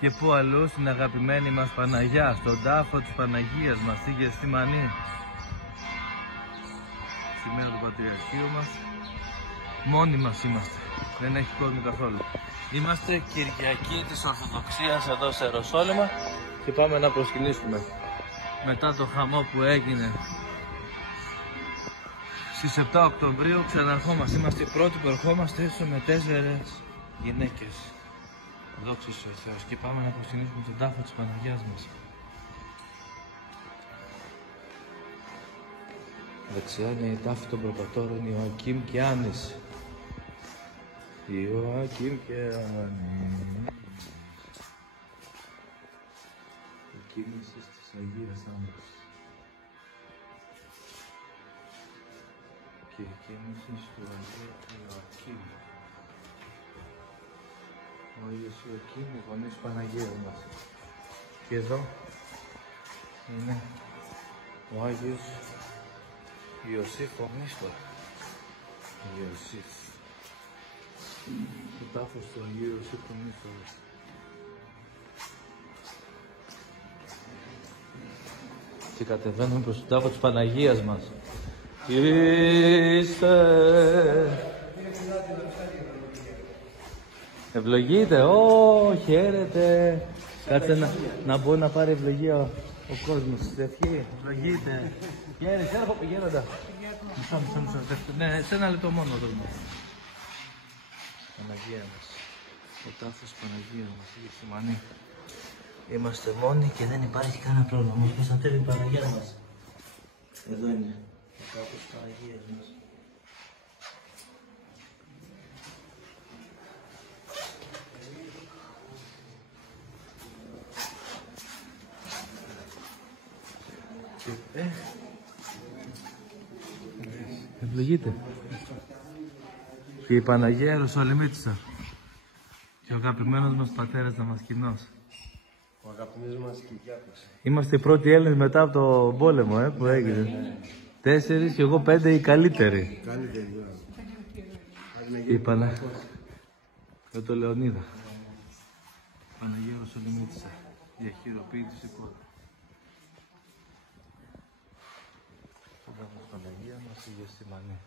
και πού αλλού στην αγαπημένη μας Παναγιά, στον τάφο της Παναγίας μας, στη Γεστημανή. Σημαία του Πατριαρχείου μας. Μόνοι μας είμαστε, δεν έχει κόσμο καθόλου. Είμαστε Κυριακή της Ορθοδοξίας εδώ σε Ιεροσόλυμα και πάμε να προσκυνήσουμε. Μετά το χαμό που έγινε στις 7 Οκτωβρίου ξαναρχόμαστε. Είμαστε οι πρώτοι που ερχόμαστε ίσως με 4 γυναίκες. Δόξα στον Θεό. Και πάμε να προσκυνήσουμε τον τάφο της Παναγιάς μας. Δεξιά είναι η τάφη των προπατώρων Ιωακήμ και Άννης. Ιωακήμ και Άννης. Η κίνηση της Αγίας Άννης. Και η κίνηση του Αγίου Ιωακήμ. Ο Άγιος Ιωακήμ, ο γονείς Παναγίας μας. Και εδώ είναι ο Άγιος Ιωσήφ ο Μνήστορ. Ιωσήφ. Ο τάφος του Αγίου Ιωσήφ ο Μνήστορ. Και κατεβαίνουμε προς τον τάφο της Παναγίας μας. Είστε ευλογείτε, χαίρετε. Κάτσε να μπορεί να πάρει ευλογία ο κόσμος. Ευχή, ευλογείτε. Χαίρετε, έρχομαι γέροντα. Μισό. Ναι, σε ένα λεπτό μόνο εδώ. Παναγία μας. Ο τάφος Παναγία μας, η Γεστημανή. Είμαστε μόνοι και δεν υπάρχει κανένα πρόβλημα. Μας προστατεύει η Παναγία μας. Εδώ είναι ο τάφος Παναγίας μας. Ευλογείτε. Και η Παναγία Ιεροσολυμίτισσα. Και ο αγαπημένος μας πατέρας Δαμασκηνός. Ο αγαπημένος μας Κυριάκος. Είμαστε οι πρώτοι Έλληνες μετά από το πόλεμο που έγινε. 4 και εγώ 5 οι καλύτεροι. Η Παναγία. Με το Λεωνίδα. Παναγία Ιεροσολυμίτισσα. Διαχειροποίητη εικόνα. Παναγία μας η Γεστημανή.